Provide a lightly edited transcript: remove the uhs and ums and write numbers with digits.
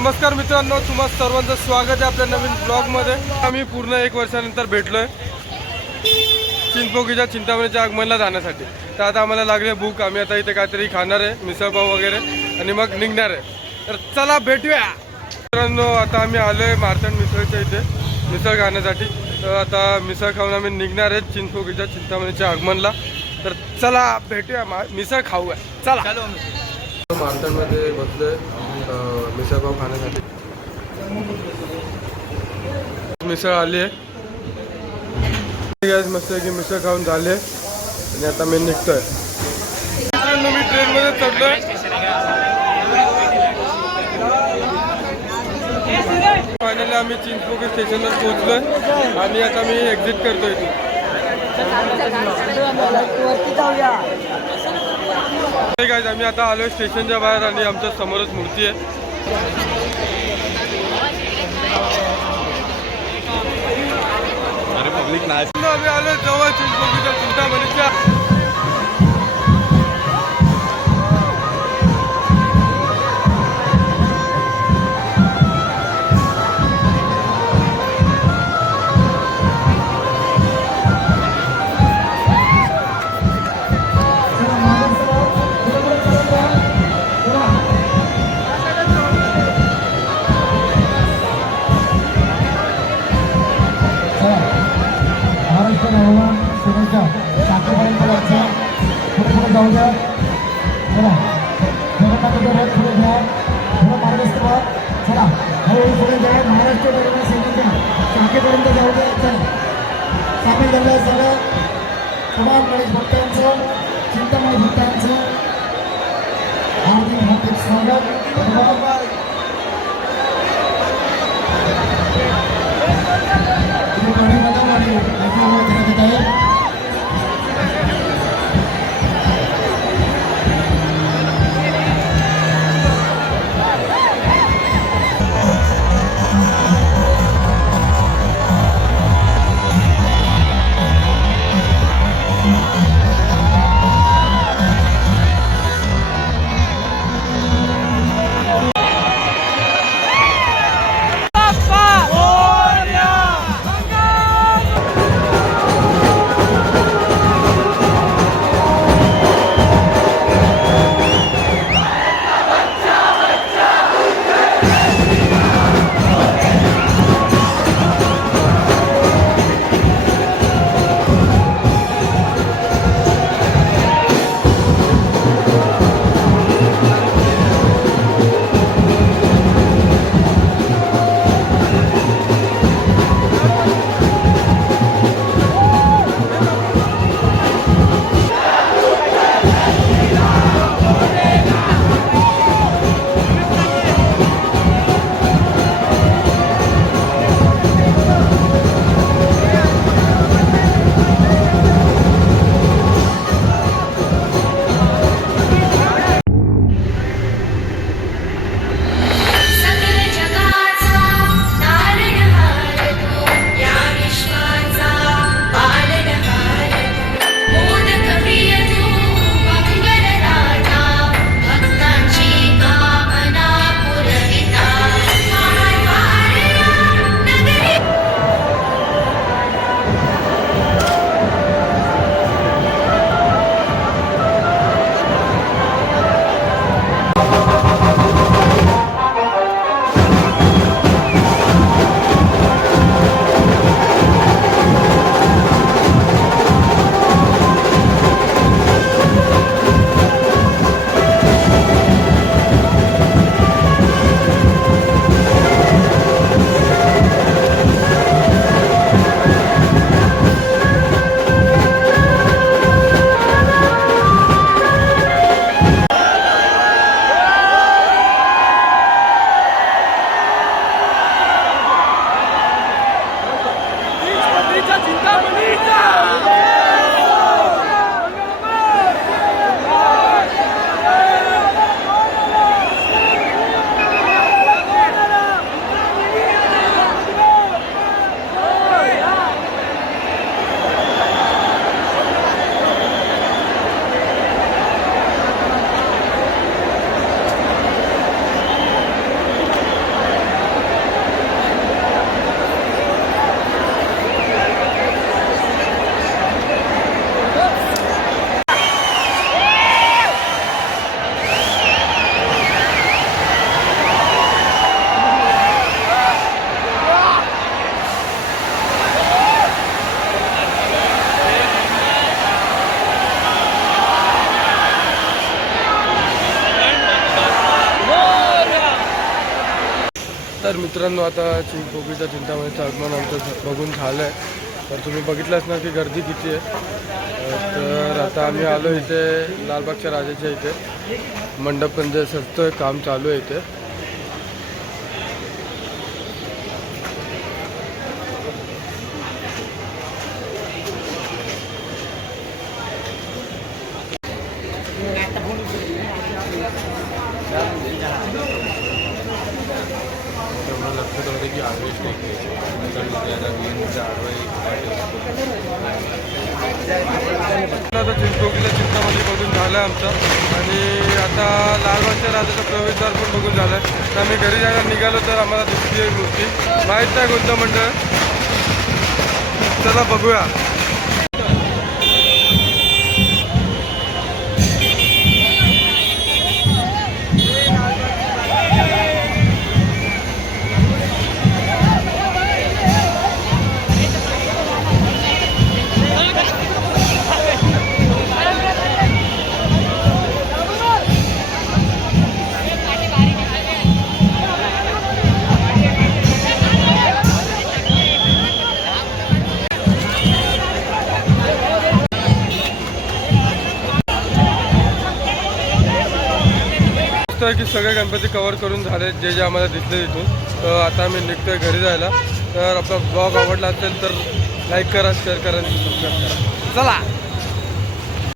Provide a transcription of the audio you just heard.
नमस्कार मित्रांनो, तुम्हा सर्वांचं स्वागत आहे आपल्या नवीन ब्लॉगमध्ये। आम्ही पूर्ण 1 वर्षानंतर भेटलोय चिंचपोकीच्या चिंतामणीच्या आगमनला जाण्यासाठी। तर आता आम्हाला लागले भूक, आम्ही आता इथे काहीतरी खाणार आहे, मिसळपाव वगैरे, आणि मग निघणार आहे। तर चला भेटूया मित्रांनो। आता आम्ही आलोय मार्तंड मिसळच्या इथे मिसळ खाण्यासाठी। तर आता मिसळ खाऊन आम्ही निघणार आहे चिंचपोकीच्या चिंतामणीच्या आगमनला। तर चला भेटूया, मिसळ खाऊया, चला। मार्तंडमध्ये बसलोय मिसळपाव खाण्यासाठी। मिसळ आली आहे, मस्त की मिसळ खाऊन झाले आणि आता मी निघतोय। मी ट्रेनमध्ये चढलोय, फायनली आम्ही चिंचपोकी स्टेशनवर पोहोचलोय आणि आता मी एक्झिट करतोय इथे। गाइस आम्ही आता आलोय स्टेशनच्या बाहेर आणि आमच्या समोरच मूर्ती आहे। अरे पब्लिक नाही, आम्ही आलोय जवळ चिंचपोकीच्या चिंतामणीच्या। चिंतामणी भक्तांचं हार्दिक हार्दिक स्वागत। तर मित्रांनो आता चिंचपोकळीच्या चिंतामणीचं आगमन आमचं बघून झालं आहे. तर तुम्ही बघितलं असणार की गर्दी किती आहे. तर आता आम्ही आलो इथे लालबागच्या राजाच्या इथे मंडप म्हणजे सगळं काम चालू आहे इथे. लक्षात होते की आवेश आता चिंचपोकळीच्या चिंतामणी बघून झालं आहे आमचं. आणि आता लालबागच्या राजाचा प्रवेशद्वार पण बघून झाला आहे. तर आम्ही घरी जायला निघालो तर आम्हाला दिसली आहे मूर्ती. माहीत नाही कोणतं मंडळ. चला बघूया. की सगळे गणपती कव्हर करून झाले जे जे आम्हाला दिसले तिथून. तर आता आम्ही निघतोय घरी जायला. तर आपला ब्लॉग आवडला असेल तर लाईक करा, शेअर करा आणि सबस्क्राईब करा. चला.